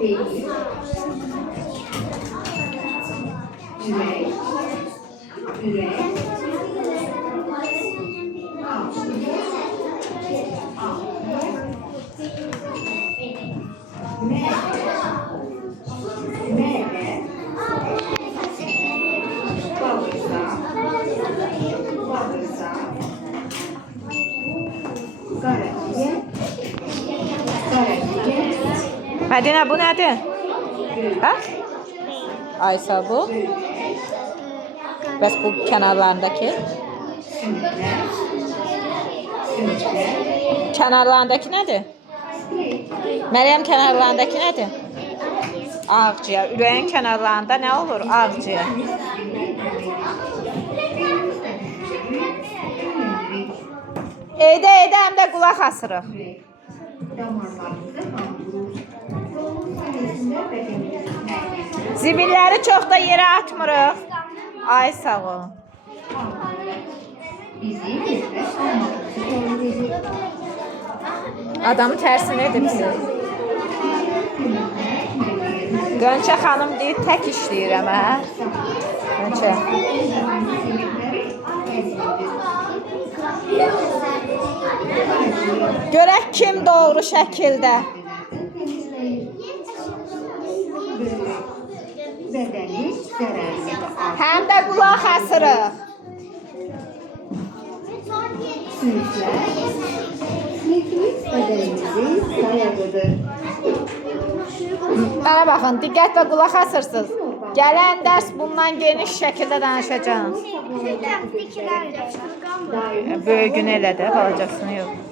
Değil. Ürek. Ürek. Meyve. Bağırsak. Bağırsak. Karaciğer. Karaciğer. Mədinə, bu nədir? Hə? Aysa bu. Bəs bu kənarlarındakı? Sümükler. Sümükler. Kənarlarındakı nədir? Məryəm, kənarlarındakı nədir? Ağciyər. Ürəyin kənarlarında nə olur? Ağciyər. Edə həm də qulaq asırıq. Damarlarımızda kandırır. Sayesinde bedenimizin Zibilləri çox da yerə atmırıq. Ay sağ ol. bizi nefes almamızı öğretir. Adamın tərsini edib siz. Gönçə xanım deyir, tək işləyirəm, hə? Gönçə. Görək kim doğru şəkildə. Bedeni zararlı. Həm də qulaq asırıq. Sümükler. Sümükümüz bedenimizin sayagıdır. Mənə baxın, diqqətlə qulaq asırsınız. Gələn dərs bundan geniş şəkildə danışacağım. Böyüyünü elə də, balacasını yox.